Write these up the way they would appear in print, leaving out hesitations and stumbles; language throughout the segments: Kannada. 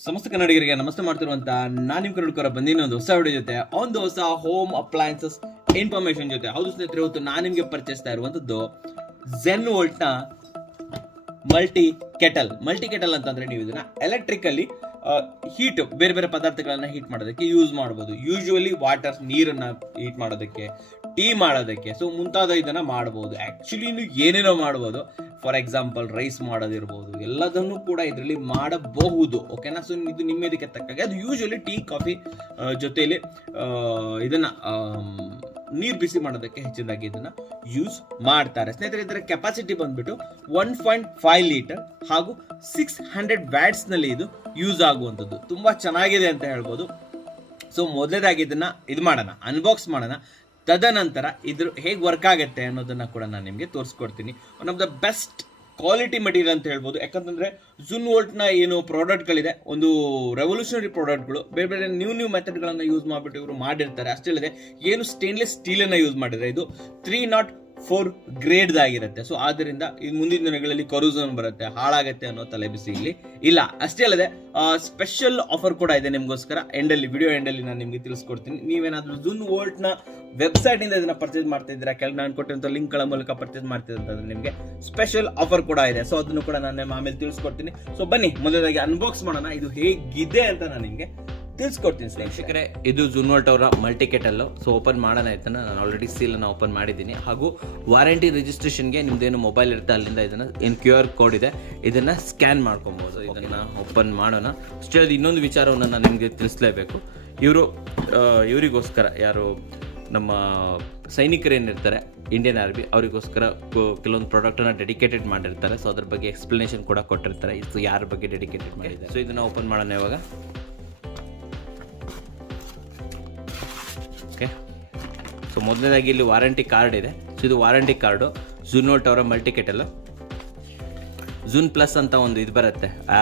ಸಮಸ್ತ ಕನ್ನಡಿಗರಿಗೆ ನಮಸ್ತೆ ಮಾಡ್ತಿರುವಂತ ನಾನು ನಿಮ್ಮ ಕನ್ನಡಕರ ಬಂದಿನ ಒಂದು ಹೊಸ ವಿಡಿಯೋ ಜೊತೆ ಒಂದು ಹೊಸ ಹೋಮ್ ಅಪ್ಲಯನ್ಸಸ್ ಇನ್ಫಾರ್ಮೇಶನ್ ಜೊತೆ. ಹೌದು ಸ್ನೇಹಿತರೆ, ಇವತ್ತು ನಾನು ನಿಮಗೆ ಪರಿಚಯಿಸ್ತಾ ಇರುವಂತದ್ದು ZunVolt ನ ಮಲ್ಟಿ ಕೆಟಲ್ ಅಂತಂದ್ರೆ ನೀವು ಇದನ್ನ ಎಲೆಕ್ಟ್ರಿಕಲಿ ಹೀಟ್ ಬೇರೆ ಬೇರೆ ಪದಾರ್ಥಗಳನ್ನ ಹೀಟ್ ಮಾಡೋದಕ್ಕೆ ಯೂಸ್ ಮಾಡಬಹುದು. ಯೂಶುವಲಿ ವಾಟರ್ ನೀರನ್ನ ಹೀಟ್ ಮಾಡೋದಕ್ಕೆ, ಟೀ ಮಾಡೋದಕ್ಕೆ, ಸೊ ಮುಂತಾದ ಇದನ್ನ ಮಾಡಬಹುದು. ಆಕ್ಚುಲಿ ನೀವು ಏನೇನೋ ಮಾಡಬಹುದು. ಫಾರ್ ಎಕ್ಸಾಂಪಲ್ ರೈಸ್ ಮಾಡೋದಿರ್ಬೋದು, ಎಲ್ಲದನ್ನು ಕೂಡ ಇದರಲ್ಲಿ ಮಾಡಬಹುದು. ಓಕೆನಾ? ಸೊ ಇದು ನಿಮ್ಮ ಇದಕ್ಕೆ ತಕ್ಕಾಗೆ ಅದು ಯೂಶುವಲಿ ಟೀ ಕಾಫಿ ಜೊತೆಲಿ ಇದನ್ನ ನೀರು ಬಿಸಿ ಮಾಡೋದಕ್ಕೆ ಹೆಚ್ಚಿನದಾಗಿ ಇದನ್ನ ಯೂಸ್ ಮಾಡ್ತಾರೆ. ಸ್ನೇಹಿತರೆ, ಇದರ ಕೆಪಾಸಿಟಿ ಬಂದ್ಬಿಟ್ಟು 1.5 ಲೀಟರ್ ಹಾಗೂ 600 ವ್ಯಾಟ್ಸ್ ನಲ್ಲಿ ಇದು ಯೂಸ್ ಆಗುವಂಥದ್ದು. ತುಂಬಾ ಚೆನ್ನಾಗಿದೆ ಅಂತ ಹೇಳ್ಬೋದು. ಸೊ ಮೊದಲನೇದಾಗಿ ಇದನ್ನ ಅನ್ಬಾಕ್ಸ್ ಮಾಡೋಣ. ತದನಂತರ ಇದ್ರ ಹೇಗೆ ವರ್ಕ್ ಆಗುತ್ತೆ ಅನ್ನೋದನ್ನ ಕೂಡ ನಾನು ನಿಮಗೆ ತೋರಿಸ್ಕೊಡ್ತೀನಿ. One of the best quality material ಅಂತ ಹೇಳ್ಬೋದು. ಯಾಕಂತಂದ್ರೆ ZunVolt ನ ಏನು ಪ್ರಾಡಕ್ಟ್ಗಳಿದೆ, ಒಂದು ರೆವಲ್ಯೂಷನರಿ ಪ್ರಾಡಕ್ಟ್ಗಳು, ಬೇರೆ ಬೇರೆ ನ್ಯೂ ಮೆಥಡ್ಗಳನ್ನ ಯೂಸ್ ಮಾಡಿಬಿಟ್ಟು ಇವರು ಮಾಡಿರ್ತಾರೆ. ಅಷ್ಟೇ ಅಲ್ಲದೆ ಏನು ಸ್ಟೇನ್ಲೆಸ್ ಸ್ಟೀಲ್ ಅನ್ನ ಯೂಸ್ ಮಾಡಿದ್ರೆ ಇದು 304 ಗ್ರೇಡ್ ಆಗಿರುತ್ತೆ. ಸೊ ಆದ್ದರಿಂದ ಇದು ಮುಂದಿನ ದಿನಗಳಲ್ಲಿ ಕರೋಷನ್ ಬರುತ್ತೆ, ಹಾಳಾಗತ್ತೆ ಅನ್ನೋ ತಲೆಬಿಸಿ ಇಲ್ಲಿ ಇಲ್ಲ. ಅಷ್ಟೇ ಅಲ್ಲದೆ ಸ್ಪೆಷಲ್ ಆಫರ್ ಕೂಡ ಇದೆ ನಿಮಗೋಸ್ಕರ. ವಿಡಿಯೋ ಎಂಡಲ್ಲಿ ನಾನು ನಿಮಗೆ ತಿಳಿಸ್ಕೊಡ್ತೀನಿ. ನೀವೇನಾದ್ರೂ ZunVolt ನ ವೆಬ್ಸೈಟ್ ಇಂದ ಇದನ್ನ ಪರ್ಚೇಸ್ ಮಾಡ್ತಾ ಇದ್ದೀರಾ, ಕೆಳಗೆ ನಾನು ಕೊಟ್ಟಿರುವಂತ ಲಿಂಕ್ ಗಳ ಮೂಲಕ ಪರ್ಚೇಸ್ ಮಾಡ್ತಿದ್ರೆ ಅಂತಂದ್ರೆ ನಿಮಗೆ ಸ್ಪೆಷಲ್ ಆಫರ್ ಕೂಡ ಇದೆ. ಸೊ ಅದನ್ನು ಕೂಡ ನಾನು ಆಮೇಲೆ ತಿಳಿಸ್ಕೊಡ್ತೀನಿ. ಸೊ ಬನ್ನಿ ಮೊದಲಾಗಿ ಅನ್ಬಾಕ್ಸ್ ಮಾಡೋಣ, ಇದು ಹೇಗಿದೆ ಅಂತ ನಾನು ನಿಮಗೆ ತಿಳಿಸ್ಕೊಡ್ತೀನಿ. ವೀಕ್ಷಕರೇ, ಇದು ZunVolt ಅವರ ಮಲ್ಟಿ ಕೆಟಲ್. ಸೊ ಓಪನ್ ಮಾಡೋಣ ಆಯ್ತಾನ. ನಾನು ಆಲ್ರೆಡಿ ಸೀಲ್ ಅನ್ನ ಓಪನ್ ಮಾಡಿದ್ದೀನಿ. ಹಾಗೂ ವಾರಂಟಿ ರಿಜಿಸ್ಟ್ರೇಷನ್ಗೆ ನಿಮ್ದೇನು ಮೊಬೈಲ್ ಇರುತ್ತೆ ಅಲ್ಲಿಂದ ಇದನ್ನ ಏನು QR ಕೋಡ್ ಇದೆ ಇದನ್ನ ಸ್ಕ್ಯಾನ್ ಮಾಡ್ಕೊಬಹುದು. ಇದನ್ನ ಓಪನ್ ಮಾಡೋಣ. ಅಷ್ಟೇ ಇನ್ನೊಂದು ವಿಚಾರವನ್ನು ನಾನು ನಿಮಗೆ ತಿಳಿಸ್ಲೇಬೇಕು. ಇವರಿಗೋಸ್ಕರ ಯಾರು ನಮ್ಮ ಸೈನಿಕರೇನಿರ್ತಾರೆ, ಇಂಡಿಯನ್ ಆರ್ಮಿ, ಅವರಿಗೋಸ್ಕರ ಕೆಲವೊಂದು ಪ್ರಾಡಕ್ಟನ್ನು ಡೆಡಿಕೇಟೆಡ್ ಮಾಡಿರ್ತಾರೆ. ಸೊ ಅದ್ರ ಬಗ್ಗೆ ಎಕ್ಸ್ಪ್ಲನೇಷನ್ ಕೂಡ ಕೊಟ್ಟಿರ್ತಾರೆ, ಇದು ಯಾರ ಬಗ್ಗೆ ಡೆಡಿಕೇಟೆಡ್ ಮಾಡಿದ್ದಾರೆ. ಸೊ ಇದನ್ನ ಓಪನ್ ಮಾಡೋಣ ಇವಾಗ. ಓಕೆ, ಸೊ ಮೊದಲನೇದಾಗಿ ಇಲ್ಲಿ ವಾರಂಟಿ ಕಾರ್ಡ್ ಇದೆ. ಸೊ ಇದು ವಾರಂಟಿ ಕಾರ್ಡು ZunVolt ಅವರ ಮಲ್ಟಿ ಕೆಟಲ್. zunpulse ಅಂತ ಒಂದು ಇದು ಬರುತ್ತೆ, ಆ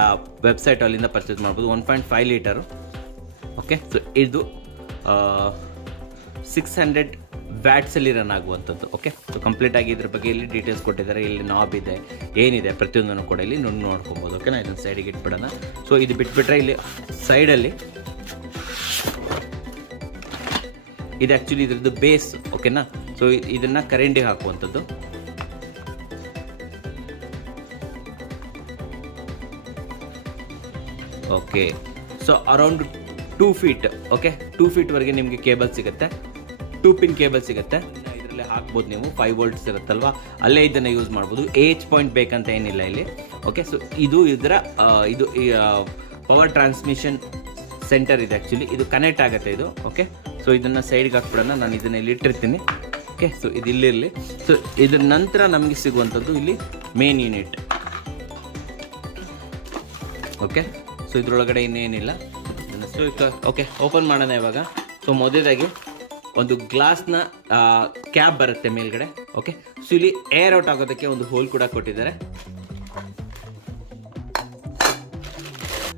ವೆಬ್ಸೈಟ್ ಅಲ್ಲಿಂದ ಪರ್ಚೇಸ್ ಮಾಡ್ಬೋದು. 1.5 ಲೀಟರು. ಓಕೆ, ಸೊ ಇದು 600 ವ್ಯಾಟ್ಸ್ ಅಲ್ಲಿ ರನ್ ಆಗುವಂಥದ್ದು. ಓಕೆ, ಸೊ ಕಂಪ್ಲೀಟ್ ಆಗಿ ಇದ್ರ ಬಗ್ಗೆ ಇಲ್ಲಿ ಡೀಟೇಲ್ಸ್ ಕೊಟ್ಟಿದ್ದಾರೆ. ಇಲ್ಲಿ ನಾಬ್ ಇದೆ, ಏನಿದೆ ಪ್ರತಿಯೊಂದನ್ನು ಕೂಡ ಇಲ್ಲಿ ನೋಡ್ಕೊಬೋದು. ಓಕೆನಾ? ಇದನ್ನು ಸೈಡಿಗೆ ಇಟ್ಬಿಡೋಣ. ಸೊ ಇದು ಬಿಟ್ಬಿಟ್ರೆ ಇಲ್ಲಿ ಸೈಡಲ್ಲಿ ಇದು ಆ್ಯಕ್ಚುಲಿ ಇದ್ರದ್ದು ಬೇಸ್. ಓಕೆನಾ? ಸೊ ಇದನ್ನ ಕರೆಂಟಿಗೆ ಹಾಕುವಂಥದ್ದು. Okay, so around 2 feet. Okay, 2 ಫೀಟ್ವರೆಗೆ ನಿಮಗೆ ಕೇಬಲ್ ಸಿಗುತ್ತೆ, 2 ಪಿನ್ ಕೇಬಲ್ ಸಿಗುತ್ತೆ. ಇದರಲ್ಲಿ ಹಾಕ್ಬೋದು ನೀವು. 5 ವೋಲ್ಟ್ಸ್ ಇರುತ್ತಲ್ವಾ, ಅಲ್ಲೇ ಇದನ್ನು ಯೂಸ್ ಮಾಡ್ಬೋದು. AH ಪಾಯಿಂಟ್ ಬೇಕಂತ ಏನಿಲ್ಲ ಇಲ್ಲಿ. ಓಕೆ, ಸೊ ಇದು ಇದರ ಇದು ಪವರ್ ಟ್ರಾನ್ಸ್ಮಿಷನ್ ಸೆಂಟರ್ ಇದೆ. ಆ್ಯಕ್ಚುಲಿ ಇದು ಕನೆಕ್ಟ್ ಆಗುತ್ತೆ ಇದು. ಓಕೆ, ಸೊ ಇದನ್ನು ಸೈಡ್ಗೆ ಹಾಕ್ಬಿಡೋಣ. ನಾನು ಇದನ್ನ ಇಲ್ಲಿ ಇಟ್ಟಿರ್ತೀನಿ. ಓಕೆ, ಸೊ ಇದು ಇಲ್ಲಿರಲಿ. ಸೊ ಇದ್ರ ನಂತರ ನಮಗೆ ಸಿಗುವಂಥದ್ದು ಇಲ್ಲಿ ಮೇನ್ ಯೂನಿಟ್. ಓಕೆ, ಸೊ ಇದ್ರೊಳಗಡೆ ಇನ್ನೇನಿಲ್ಲ. ಸೊ ಓಕೆ, ಓಪನ್ ಮಾಡೋಣ ಇವಾಗ. ಸೊ ಮೊದಲಾಗಿ ಒಂದು ಗ್ಲಾಸ್ನ ಕ್ಯಾಪ್ ಬರುತ್ತೆ ಮೇಲ್ಗಡೆ. ಓಕೆ, ಸೊ ಇಲ್ಲಿ ಏರ್ ಔಟ್ ಆಗೋದಕ್ಕೆ ಒಂದು ಹೋಲ್ ಕೂಡ ಕೊಟ್ಟಿದ್ದಾರೆ.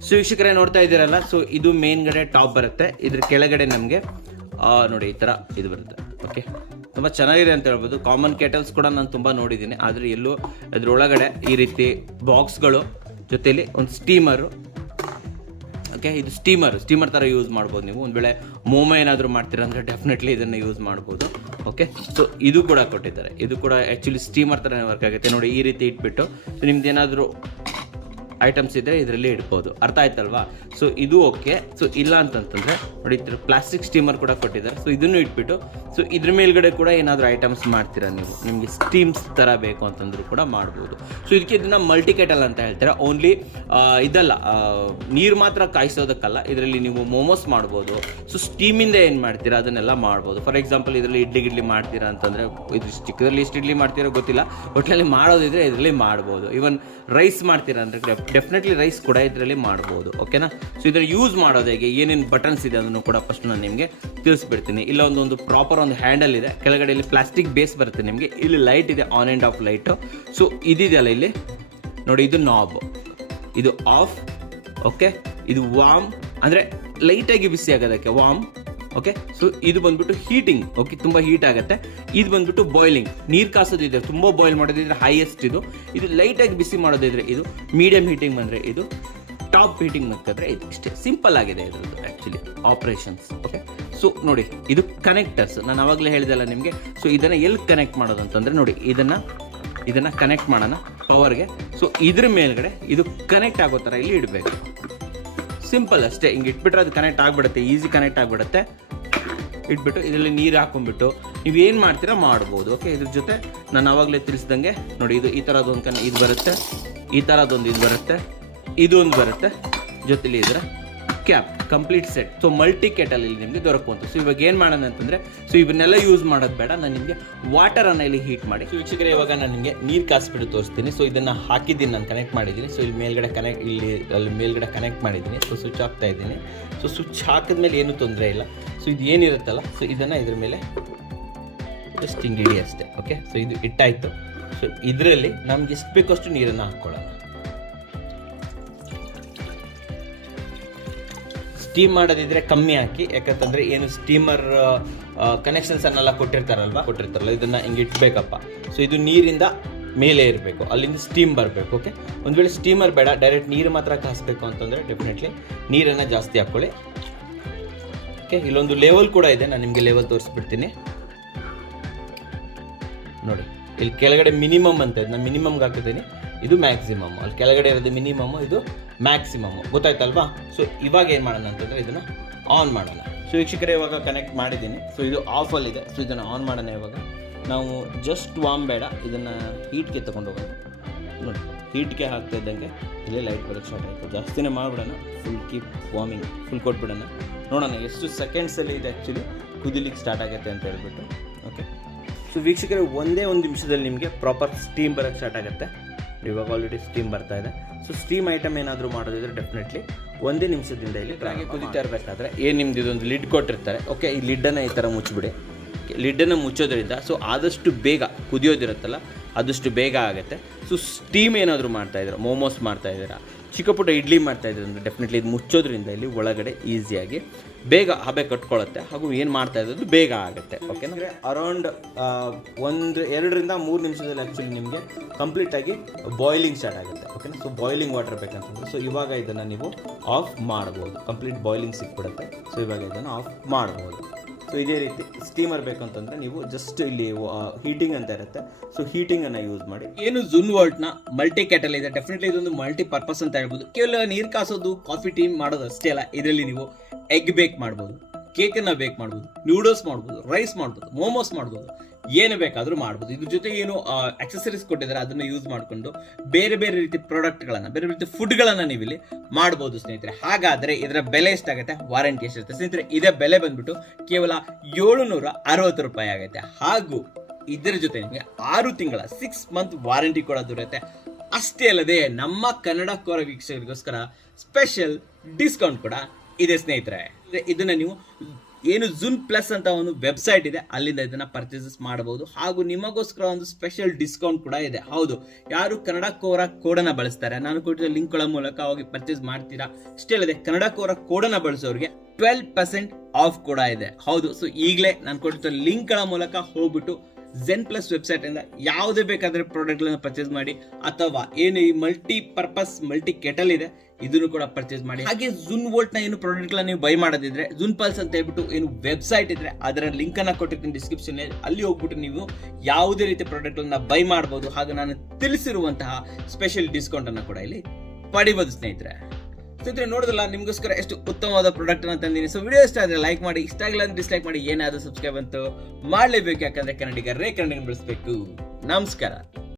ಸೊ ವೀಕ್ಷಕರೇ ನೋಡ್ತಾ ಇದ್ದೀರಲ್ಲ, ಸೊ ಇದು ಮೇನ್ಗಡೆ ಟಾಪ್ ಬರುತ್ತೆ. ಇದ್ರ ಕೆಳಗಡೆ ನಮಗೆ ನೋಡಿ ಈ ಥರ ಇದು ಬರುತ್ತೆ. ಓಕೆ, ತುಂಬ ಚೆನ್ನಾಗಿದೆ ಅಂತ ಹೇಳ್ಬೋದು. ಕಾಮನ್ ಕೆಟಲ್ಸ್ ಕೂಡ ನಾನು ತುಂಬ ನೋಡಿದ್ದೀನಿ, ಆದರೆ ಎಲ್ಲೂ ಅದ್ರೊಳಗಡೆ ಈ ರೀತಿ ಬಾಕ್ಸ್ಗಳು ಜೊತೆಲಿ ಒಂದು ಸ್ಟೀಮರು. ಓಕೆ, ಇದು ಸ್ಟೀಮರ್ ಥರ ಯೂಸ್ ಮಾಡ್ಬೋದು ನೀವು. ಒಂದು ವೇಳೆ ಮೋಮೋ ಏನಾದರೂ ಮಾಡ್ತೀರಾ ಅಂದರೆ ಡೆಫಿನೆಟ್ಲಿ ಇದನ್ನು ಯೂಸ್ ಮಾಡ್ಬೋದು. ಓಕೆ, ಸೊ ಇದು ಕೂಡ ಕೊಟ್ಟಿದ್ದಾರೆ. ಇದು ಕೂಡ ಆ್ಯಕ್ಚುಲಿ ಸ್ಟೀಮರ್ ಥರನೇ ವರ್ಕ್ ಆಗುತ್ತೆ. ನೋಡಿ, ಈ ರೀತಿ ಇಟ್ಬಿಟ್ಟು ನಿಮ್ದು ಏನಾದರೂ ಐಟಮ್ಸ್ ಇದ್ದರೆ ಇದರಲ್ಲಿ ಇಡ್ಬೋದು. ಅರ್ಥ ಆಯ್ತಲ್ವಾ? ಸೊ ಇದು ಓಕೆ. ಸೊ ಇಲ್ಲ ಅಂತಂತಂದರೆ ನೋಡಿ, ಇದ್ರ ಪ್ಲಾಸ್ಟಿಕ್ ಸ್ಟೀಮರ್ ಕೂಡ ಕೊಟ್ಟಿದ್ದಾರೆ. ಸೊ ಇದನ್ನು ಇಟ್ಬಿಟ್ಟು ಸೊ ಇದ್ರ ಮೇಲ್ಗಡೆ ಕೂಡ ಏನಾದರೂ ಐಟಮ್ಸ್ ಮಾಡ್ತೀರಾ ನೀವು, ನಿಮಗೆ ಸ್ಟೀಮ್ಸ್ ಥರ ಬೇಕು ಅಂತಂದ್ರೂ ಕೂಡ ಮಾಡ್ಬೋದು. ಸೊ ಇದಕ್ಕೆ ಇದನ್ನ ಮಲ್ಟಿ ಕೆಟಲ್ ಅಂತ ಹೇಳ್ತಾರೆ. ಓನ್ಲಿ ಇದಲ್ಲ, ನೀರು ಮಾತ್ರ ಕಾಯಿಸೋದಕ್ಕಲ್ಲ, ಇದರಲ್ಲಿ ನೀವು ಮೋಮೋಸ್ ಮಾಡ್ಬೋದು. ಸೊ ಸ್ಟೀಮಿಂದ ಏನು ಮಾಡ್ತೀರಾ ಅದನ್ನೆಲ್ಲ ಮಾಡ್ಬೋದು. ಫಾರ್ ಎಕ್ಸಾಂಪಲ್ ಇದರಲ್ಲಿ ಇಡ್ಲಿ ಮಾಡ್ತೀರಾ ಅಂತಂದರೆ, ಇದು ಚಿಕ್ಕದಲ್ಲಿ ಎಷ್ಟು ಇಡ್ಲಿ ಮಾಡ್ತೀರೋ ಗೊತ್ತಿಲ್ಲ, ಒಟ್ಟಿನಲ್ಲಿ ಮಾಡೋದಿದ್ರೆ ಇದರಲ್ಲಿ ಮಾಡ್ಬೋದು. ಈವನ್ ರೈಸ್ ಮಾಡ್ತೀರಾ ಅಂದರೆ ಡೆಫಿನೆಟ್ಲಿ ರೈಸ್ ಕೂಡ ಇದರಲ್ಲಿ ಮಾಡ್ಬೋದು. ಓಕೆನಾ? ಸೊ ಇದರ ಯೂಸ್ ಮಾಡೋದು ಹೇಗೆ, ಏನೇನು ಬಟನ್ಸ್ ಇದೆ ಅದನ್ನು ಕೂಡ ಫಸ್ಟ್ ನಾನು ನಿಮಗೆ ತಿಳಿಸ್ಬಿಡ್ತೀನಿ. ಇಲ್ಲ ಒಂದು ಪ್ರಾಪರ್ ಒಂದು ಹ್ಯಾಂಡಲ್ ಇದೆ. ಕೆಳಗಡೆ ಇಲ್ಲಿ ಪ್ಲಾಸ್ಟಿಕ್ ಬೇಸ್ ಬರುತ್ತೆ ನಿಮಗೆ. ಇಲ್ಲಿ ಲೈಟ್ ಇದೆ, on and off light. So ಇದಿದೆಯಲ್ಲ ಇಲ್ಲಿ ನೋಡಿ, ಇದು ನಾಬ್, ಇದು ಆಫ್. ಓಕೆ, ಇದು ವಾರ್ಮ್ ಅಂದರೆ ಲೈಟಾಗಿ ಬಿಸಿ ಆಗೋದಕ್ಕೆ ವಾರ್ಮ್. ಓಕೆ, ಸೊ ಇದು ಬಂದ್ಬಿಟ್ಟು ಹೀಟಿಂಗ್. ಓಕೆ, ತುಂಬ ಹೀಟ್ ಆಗುತ್ತೆ. ಇದು ಬಂದ್ಬಿಟ್ಟು ಬಾಯ್ಲಿಂಗ್, ನೀರು ಕಾಸೋದಿದ್ರೆ, ತುಂಬ ಬಾಯ್ಲ್ ಮಾಡೋದಿದ್ರೆ ಹೈಯೆಸ್ಟ್ ಇದು. ಇದು ಲೈಟಾಗಿ ಬಿಸಿ ಮಾಡೋದಿದ್ರೆ ಇದು ಮೀಡಿಯಂ ಹೀಟಿಂಗ್ ಬಂದರೆ ಇದು ಟಾಪ್ ಹೀಟಿಂಗ್ ಮೆಥಡ್ ಇದು ಇಷ್ಟೇ ಸಿಂಪಲ್ ಆಗಿದೆ ಇದ್ರದ್ದು ಆ್ಯಕ್ಚುಲಿ ಆಪ್ರೇಷನ್ಸ್. ಓಕೆ, ಸೊ ನೋಡಿ ಇದು ಕನೆಕ್ಟರ್ಸ್ ನಾನು ಅವಾಗಲೇ ಹೇಳಿದೆಲ್ಲ ನಿಮಗೆ. ಸೊ ಇದನ್ನು ಎಲ್ಲಿ ಕನೆಕ್ಟ್ ಮಾಡೋದು ಅಂತಂದರೆ ನೋಡಿ ಇದನ್ನು ಕನೆಕ್ಟ್ ಮಾಡೋಣ ಪವರ್ಗೆ. ಸೊ ಇದ್ರ ಮೇಲ್ಗಡೆ ಇದು ಕನೆಕ್ಟ್ ಆಗೋ ಥರ ಇಲ್ಲಿ ಇಡಬೇಕು. ಸಿಂಪಲ್ ಅಷ್ಟೇ, ಹಿಂಗೆ ಇಟ್ಬಿಟ್ರೆ ಅದು ಕನೆಕ್ಟ್ ಆಗಿಬಿಡುತ್ತೆ, ಈಸಿ ಕನೆಕ್ಟ್ ಆಗಿಬಿಡುತ್ತೆ. ಇಟ್ಬಿಟ್ಟು ಇದರಲ್ಲಿ ನೀರು ಹಾಕೊಂಡ್ಬಿಟ್ಟು ನೀವು ಏನು ಮಾಡ್ತೀರಾ ಮಾಡ್ಬೋದು. ಓಕೆ, ಇದ್ರ ಜೊತೆ ನಾನು ಆವಾಗಲೇ ತಿಳಿಸ್ದಂಗೆ ನೋಡಿ ಇದು ಈ ಥರದೊಂದು ಇದು ಬರುತ್ತೆ, ಈ ಥರದೊಂದು ಇದು ಬರುತ್ತೆ, ಇದೊಂದು ಬರುತ್ತೆ, ಜೊತೆಲಿ ಇದರ cap complete set. So multi kettle ಇಲ್ಲಿ ನಿಮಗೆ ದೊರಕುವಂಥ. ಸೊ ಇವಾಗ ಏನು ಮಾಡೋಣ ಅಂತಂದರೆ, ಸೊ ಇವನ್ನೆಲ್ಲ ಯೂಸ್ ಮಾಡೋದು ಬೇಡ, ನಾನು ನಿಮಗೆ ವಾಟರನ್ನು ಇಲ್ಲಿ ಹೀಟ್ ಮಾಡಿ. ಸೊ ವೀಕ್ಷಕರೇ, ಇವಾಗ ನಾನು ನಿಮಗೆ ನೀರು ಕಾಸ್ಬಿಟ್ಟು ತೋರಿಸ್ತೀನಿ. ಸೊ ಇದನ್ನು ಹಾಕಿದ್ದೀನಿ, ನಾನು ಕನೆಕ್ಟ್ ಮಾಡಿದ್ದೀನಿ. ಸೊ ಇಲ್ಲಿ ಮೇಲ್ಗಡೆ ಅಲ್ಲಿ ಮೇಲ್ಗಡೆ ಕನೆಕ್ಟ್ ಮಾಡಿದ್ದೀನಿ. ಸೊ ಸ್ವಿಚ್ ಹಾಕ್ತಾ ಇದ್ದೀನಿ. ಸೊ ಸ್ವಿಚ್ ಹಾಕಿದ್ಮೇಲೆ ಏನೂ ತೊಂದರೆ ಇಲ್ಲ. ಸೊ ಇದು ಏನಿರುತ್ತಲ್ಲ, ಸೊ ಇದನ್ನು ಇದ್ರ ಮೇಲೆ ಜಸ್ಟ್ ಹಿಂಗೆ ಇಡಿ ಅಷ್ಟೇ. ಓಕೆ, ಸೊ ಇದು ಇಟ್ಟಾಯಿತು. ಸೊ ಇದರಲ್ಲಿ ನಮ್ಗೆ ಎಷ್ಟು ಬೇಕಷ್ಟು ನೀರನ್ನು ಹಾಕ್ಕೊಳ್ಳೋಣ. ಸ್ಟೀಮ್ ಮಾಡೋದಿದ್ರೆ ಕಮ್ಮಿ ಹಾಕಿ, ಯಾಕಂತಂದ್ರೆ ಏನು ಸ್ಟೀಮರ್ ಕನೆಕ್ಷನ್ಸ್ ಅನ್ನೆಲ್ಲ ಕೊಟ್ಟಿರ್ತಾರಲ್ಲ, ಇದನ್ನ ಹಿಂಗೆ ಇಟ್ಬೇಕಪ್ಪ. ಸೊ ಇದು ನೀರಿಂದ ಮೇಲೆ ಇರಬೇಕು, ಅಲ್ಲಿಂದ ಸ್ಟೀಮ್ ಬರಬೇಕು. ಓಕೆ, ಒಂದು ವೇಳೆ ಸ್ಟೀಮರ್ ಬೇಡ, ಡೈರೆಕ್ಟ್ ನೀರು ಮಾತ್ರ ಕಾಸಬೇಕು ಅಂತಂದರೆ ಡೆಫಿನೆಟ್ಲಿ ನೀರನ್ನು ಜಾಸ್ತಿ ಹಾಕ್ಕೊಳ್ಳಿ. ಓಕೆ, ಇಲ್ಲೊಂದು ಲೆವೆಲ್ ಕೂಡ ಇದೆ, ನಾನು ನಿಮಗೆ ಲೆವೆಲ್ ತೋರಿಸ್ಬಿಡ್ತೀನಿ ನೋಡಿ. ಇಲ್ಲಿ ಕೆಳಗಡೆ ಮಿನಿಮಮ್ ಅಂತ ಇದೆ, ನಾನು ಮಿನಿಮಮ್ಗೆ ಹಾಕಿದ್ದೀನಿ, ಇದು ಮ್ಯಾಕ್ಸಿಮಮ್. ಅಲ್ಲಿ ಕೆಳಗಡೆ ಇರೋದು ಮಿನಿಮಮ್, ಇದು ಮ್ಯಾಕ್ಸಿಮಮ್, ಗೊತ್ತಾಯ್ತಲ್ವಾ? ಸೊ ಇವಾಗ ಏನು ಮಾಡೋಣ ಅಂತಂದರೆ ಇದನ್ನು ಆನ್ ಮಾಡೋಣ. ಸೊ ವೀಕ್ಷಕರೇ, ಇವಾಗ ಕನೆಕ್ಟ್ ಮಾಡಿದ್ದೀನಿ. ಸೊ ಇದು ಆಫಲ್ಲಿದೆ. ಸೊ ಇದನ್ನು ಆನ್ ಮಾಡೋಣ. ಇವಾಗ ನಾವು ಜಸ್ಟ್ ವಾಮ್ ಬೇಡ, ಇದನ್ನು ಹೀಟ್ಗೆ ತೊಗೊಂಡು ಹೋಗೋಣ ನೋಡಿ. ಹೀಟ್ಗೆ ಹಾಕ್ತಾ ಇದ್ದಂಗೆ ಇಲ್ಲೇ ಲೈಟ್ ಬರೋಕ್ಕೆ ಸ್ಟಾರ್ಟ್ ಆಯಿತು. ಜಾಸ್ತಿನೇ ಮಾಡಿಬಿಡೋಣ, ಫುಲ್ ಕೀಪ್ ವಾರ್ಮಿಂಗ್, ಫುಲ್ ಕೊಟ್ಬಿಡೋಣ. ನೋಡೋಣ ಎಷ್ಟು ಸೆಕೆಂಡ್ಸಲ್ಲಿ ಇದು ಆ್ಯಕ್ಚುಲಿ ಕುದಿಲಿಕ್ಕೆ ಸ್ಟಾರ್ಟ್ ಆಗುತ್ತೆ ಅಂತ ಹೇಳ್ಬಿಟ್ಟು. ಓಕೆ, ಸೊ ವೀಕ್ಷಕರೇ, ಒಂದೇ ಒಂದು ನಿಮಿಷದಲ್ಲಿ ನಿಮಗೆ ಪ್ರಾಪರ್ ಸ್ಟೀಮ್ ಬರೋಕ್ಕೆ ಸ್ಟಾರ್ಟ್ ಆಗುತ್ತೆ. ಇವಾಗ ಆಲ್ರೆಡಿ ಸ್ಟೀಮ್ ಬರ್ತಾ ಇದೆ. ಸೊ ಸ್ಟೀಮ್ ಐಟಮ್ ಏನಾದರೂ ಮಾಡೋದಿದ್ರೆ ಡೆಫಿನೆಟ್ಲಿ ಒಂದೇ ನಿಮಿಷದಿಂದ ಇಲ್ಲಿ ಹಾಗೆ ಕುದಿತಾ ಇರಬೇಕಾದ್ರೆ ಏನು ನಿಮ್ದು ಇದೊಂದು ಲಿಡ್ ಕೊಟ್ಟಿರ್ತಾರೆ. ಓಕೆ, ಈ ಲಿಡ್ಡನ್ನು ಈ ಥರ ಮುಚ್ಚಿಬಿಡಿ. ಲಿಡ್ಡನ್ನು ಮುಚ್ಚೋದ್ರಿಂದ ಸೊ ಆದಷ್ಟು ಬೇಗ ಕುದಿಯೋದಿರುತ್ತಲ್ಲ, ಆದಷ್ಟು ಬೇಗ ಆಗುತ್ತೆ. ಸೊ ಸ್ಟೀಮ್ ಏನಾದರೂ ಮಾಡ್ತಾಯಿದ್ದೀರಾ, ಮೋಮೋಸ್ ಮಾಡ್ತಾಯಿದ್ದೀರಾ, ಚಿಕ್ಕ ಪುಟ್ಟ ಇಡ್ಲಿ ಮಾಡ್ತಾಯಿದ್ದೀರ ಅಂದರೆ ಡೆಫಿನೆಟ್ಲಿ ಇದು ಮುಚ್ಚೋದ್ರಿಂದ ಇಲ್ಲಿ ಒಳಗಡೆ ಈಸಿಯಾಗಿ ಬೇಗ ಹಬೆ ಕಟ್ಕೊಳ್ಳುತ್ತೆ, ಹಾಗೂ ಏನು ಮಾಡ್ತಾ ಇರೋದು ಬೇಗ ಆಗುತ್ತೆ. ಓಕೆ, ಅಂದರೆ ಅರೌಂಡ್ 2-3 ನಿಮಿಷದಲ್ಲಿ ಆ್ಯಕ್ಚುಲಿ ನಿಮಗೆ ಕಂಪ್ಲೀಟಾಗಿ ಬಾಯ್ಲಿಂಗ್ ಸ್ಟಾರ್ಟ್ ಆಗುತ್ತೆ. ಓಕೆನಾ, ಸೊ ಬಾಯ್ಲಿಂಗ್ ವಾಟರ್ ಬೇಕಂತಂದ್ರೆ ಸೊ ಇವಾಗ ಇದನ್ನು ನೀವು ಆಫ್ ಮಾಡ್ಬೋದು, ಕಂಪ್ಲೀಟ್ ಬಾಯ್ಲಿಂಗ್ ಸಿಕ್ಬಿಡುತ್ತೆ. ಸೊ ಇವಾಗ ಇದನ್ನು ಆಫ್ ಮಾಡ್ಬೋದು. ಸೊ ಇದೇ ರೀತಿ ಸ್ಟೀಮರ್ ಬೇಕಂತಂದರೆ ನೀವು ಜಸ್ಟ್ ಇಲ್ಲಿ ಹೀಟಿಂಗ್ ಅಂತ ಇರುತ್ತೆ. ಸೊ ಹೀಟಿಂಗನ್ನು ಯೂಸ್ ಮಾಡಿ. ಏನು ZunVoltನ ಮಲ್ಟಿ ಕೆಟಲ್ ಇದೆ, ಡೆಫಿನೆಟ್ಲಿ ಇದೊಂದು ಮಲ್ಟಿ ಪರ್ಪಸ್ ಅಂತ ಹೇಳ್ಬೋದು. ಕೇವಲ ನೀರು ಕಾಸೋದು, ಕಾಫಿ ಟೀ ಮಾಡೋದು ಅಷ್ಟೇ ಅಲ್ಲ, ಇದರಲ್ಲಿ ನೀವು ಎಗ್ ಬೇಕ್ ಮಾಡ್ಬೋದು, ಕೇಕನ್ನು ಬೇಕ್ ಮಾಡ್ಬೋದು, ನೂಡಲ್ಸ್ ಮಾಡ್ಬೋದು, ರೈಸ್ ಮಾಡ್ಬೋದು, ಮೋಮೋಸ್ ಮಾಡ್ಬೋದು, ಏನು ಬೇಕಾದರೂ ಮಾಡ್ಬೋದು. ಇದ್ರ ಜೊತೆ ಏನು ಅಕ್ಸೆಸರೀಸ್ ಕೊಟ್ಟಿದ್ದಾರೆ ಅದನ್ನು ಯೂಸ್ ಮಾಡಿಕೊಂಡು ಬೇರೆ ಬೇರೆ ರೀತಿ ಪ್ರಾಡಕ್ಟ್ಗಳನ್ನು, ಬೇರೆ ರೀತಿ ಫುಡ್ಗಳನ್ನು ನೀವು ಇಲ್ಲಿ ಮಾಡ್ಬೋದು ಸ್ನೇಹಿತರೆ. ಹಾಗಾದರೆ ಇದರ ಬೆಲೆ ಎಷ್ಟಾಗುತ್ತೆ, ವಾರಂಟಿ ಎಷ್ಟಿರುತ್ತೆ ಸ್ನೇಹಿತರೆ? ಇದೇ ಬೆಲೆ ಬಂದ್ಬಿಟ್ಟು ಕೇವಲ 760 ರೂಪಾಯಿ ಆಗುತ್ತೆ. ಹಾಗೂ ಇದರ ಜೊತೆ ನಿಮಗೆ 6 ತಿಂಗಳ 6 ಮಂತ್ ವಾರಂಟಿ ಕೂಡ ದೊರೆಯುತ್ತೆ. ಅಷ್ಟೇ ಅಲ್ಲದೆ ನಮ್ಮ ಕನ್ನಡ ಕೋರ ವೀಕ್ಷಕರಿಗೋಸ್ಕರ ಸ್ಪೆಷಲ್ ಡಿಸ್ಕೌಂಟ್ ಕೂಡ ಇದೆ ಸ್ನೇಹಿತರೆ. ಇದನ್ನ ನೀವು ಏನು ZunPlus ಅಂತ ಒಂದು ವೆಬ್ಸೈಟ್ ಇದೆ, ಅಲ್ಲಿಂದ ಇದನ್ನ ಪರ್ಚೇಸಸ್ ಮಾಡಬಹುದು. ಹಾಗೂ ನಿಮಗೋಸ್ಕರ ಒಂದು ಸ್ಪೆಷಲ್ ಡಿಸ್ಕೌಂಟ್ ಕೂಡ ಇದೆ. ಹೌದು, ಯಾರು ಕನ್ನಡ ಕೋರ ಕೋಡನ್ನ ಬಳಸ್ತಾರೆ, ನಾನು ಕೊಟ್ಟಿರೋ ಲಿಂಕ್ಗಳ ಮೂಲಕ ಹೋಗಿ ಪರ್ಚೇಸ್ ಮಾಡ್ತೀರಾ, ಅಷ್ಟೇ ಅಲ್ಲದೆ ಕನ್ನಡ ಕೋರ ಕೋಡನ್ನ ಬಳಸೋರಿಗೆ 12% ಆಫ್ ಕೂಡ ಇದೆ. ಹೌದು, ಸೊ ಈಗಲೇ ನಾನು ಕೊಟ್ಟಿರೋ ಲಿಂಕ್ಗಳ ಮೂಲಕ ಹೋಗ್ಬಿಟ್ಟು ZunPlus ವೆಬ್ಸೈಟ್ ಇಂದ ಯಾವುದೇ ಬೇಕಾದ್ರೆ ಪ್ರಾಡಕ್ಟ್ಗಳನ್ನು ಪರ್ಚೇಸ್ ಮಾಡಿ, ಅಥವಾ ಏನು ಈ ಮಲ್ಟಿಪರ್ಪಸ್ ಮಲ್ಟಿ ಕೆಟಲ್ ಇದೆ ಇದನ್ನು ಕೂಡ ಪರ್ಚೇಸ್ ಮಾಡಿ. ಹಾಗೆ ZunVoltನ ಏನು ಪ್ರಾಡಕ್ಟ್ಗಳನ್ನ ನೀವು ಬೈ ಮಾಡೋದಿದ್ರೆ zunpulse ಅಂತ ಹೇಳ್ಬಿಟ್ಟು ಏನು ವೆಬ್ಸೈಟ್ ಇದ್ರೆ ಅದರ ಲಿಂಕ್ ಅನ್ನ ಕೊಟ್ಟಿರ್ತೀನಿ ಡಿಸ್ಕ್ರಿಪ್ಷನ್, ಅಲ್ಲಿ ಹೋಗ್ಬಿಟ್ಟು ನೀವು ಯಾವುದೇ ರೀತಿ ಪ್ರಾಡಕ್ಟ್ಗಳನ್ನ ಬೈ ಮಾಡಬಹುದು. ಹಾಗೆ ನಾನು ತಿಳಿಸಿರುವಂತಹ ಸ್ಪೆಷಲ್ ಡಿಸ್ಕೌಂಟ್ ಅನ್ನ ಕೂಡ ಇಲ್ಲಿ ಪಡಿಬಹುದು ಸ್ನೇಹಿತರೆ. ನೋಡಿದ್ರಲ್ಲ, ನಿಮ್ಗೋಸ್ಕರ ಎಷ್ಟು ಉತ್ತಮವಾದ ಪ್ರಾಡಕ್ಟ್ ಅನ್ನ ತಂದಿನಿ. ಸೊ ವಿಡಿಯೋ ಇಷ್ಟ ಆದ್ರೆ ಲೈಕ್ ಮಾಡಿ, ಇಷ್ಟ ಆಗಿಲ್ಲ ಅಂದ್ರೆ ಡಿಸ್ಲೈಕ್ ಮಾಡಿ, ಏನಾದರೂ ಸಬ್ಸ್ಕ್ರೈಬ್ ಅಂತೂ ಮಾಡಲೇಬೇಕು, ಯಾಕಂದ್ರೆ ಕನ್ನಡಿಗರೇ ಕನ್ನಡಿಗರನ್ನ ಬೆಳೆಸಬೇಕು. ನಮಸ್ಕಾರ.